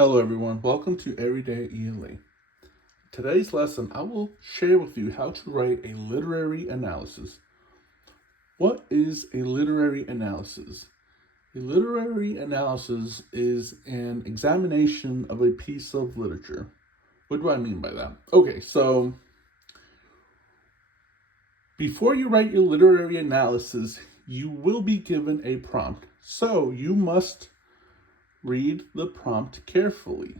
Hello everyone, welcome to Everyday ELA. Today's lesson, I will share with you how to write a literary analysis. What is a literary analysis? A literary analysis is an examination of a piece of literature. What do I mean by that? Okay, so before you write your literary analysis, you will be given a prompt. So you must read the prompt carefully.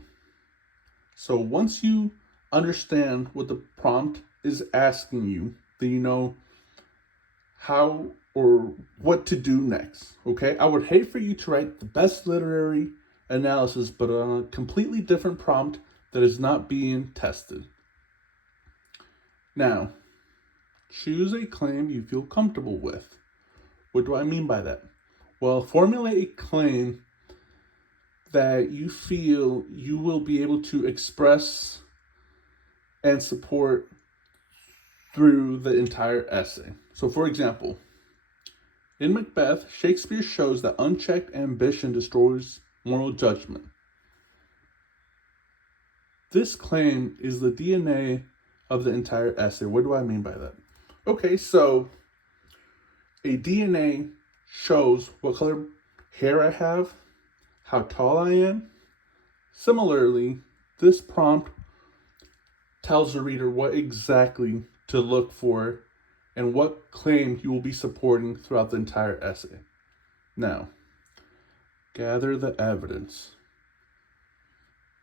So once you understand what the prompt is asking you, then you know how or what to do next. Okay, I would hate for you to write the best literary analysis, but on a completely different prompt that is not being tested. Now, choose a claim you feel comfortable with. What do I mean by that? Well, formulate a claim that you feel you will be able to express and support through the entire essay. So, for example, in Macbeth, Shakespeare shows that unchecked ambition destroys moral judgment. This claim is the DNA of the entire essay. What do I mean by that? Okay, so a DNA shows what color hair I have, how tall I am. Similarly, this prompt tells the reader what exactly to look for and what claim he will be supporting throughout the entire essay. Now, gather the evidence.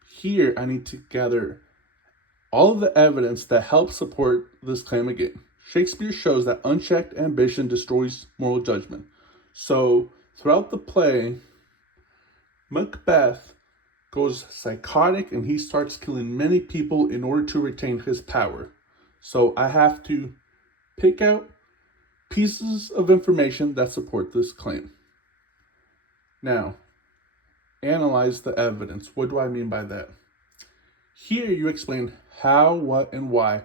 Here, I need to gather all of the evidence that helps support this claim again. Shakespeare shows that unchecked ambition destroys moral judgment. So, throughout the play, Macbeth goes psychotic and he starts killing many people in order to retain his power. So, I have to pick out pieces of information that support this claim. Now, analyze the evidence. What do I mean by that? Here you explain how, what, and why.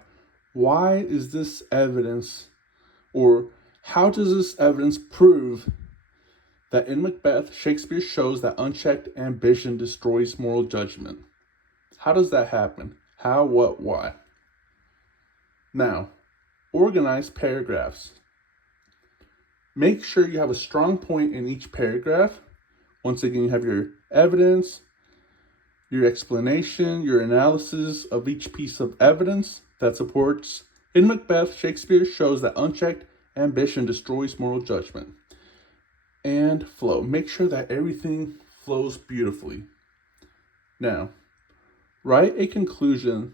Why is this evidence, or how does this evidence prove that in Macbeth, Shakespeare shows that unchecked ambition destroys moral judgment? How does that happen? How, what, why? Now, organize paragraphs. Make sure you have a strong point in each paragraph. Once again, you have your evidence, your explanation, your analysis of each piece of evidence that supports. In Macbeth, Shakespeare shows that unchecked ambition destroys moral judgment. And flow. Make sure that everything flows beautifully. Now, write a conclusion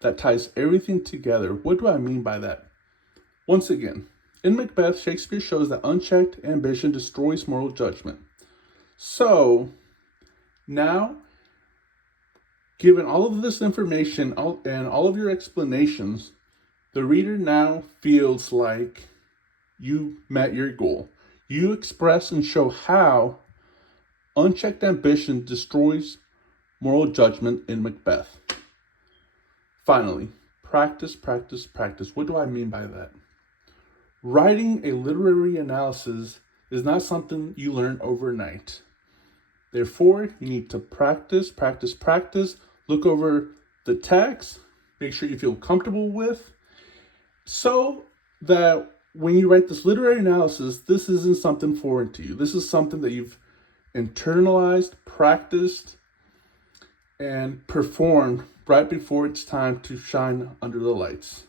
that ties everything together. What do I mean by that? Once again, in Macbeth, Shakespeare shows that unchecked ambition destroys moral judgment. So, now, given all of this information and all of your explanations, the reader now feels like you met your goal. You express and show how unchecked ambition destroys moral judgment in Macbeth. Finally, practice, practice, practice. What do I mean by that? Writing a literary analysis is not something you learn overnight. Therefore, you need to practice, practice, practice. Look over the text, make sure you feel comfortable with, so that when you write this literary analysis, this isn't something foreign to you. This is something that you've internalized, practiced, and performed right before it's time to shine under the lights.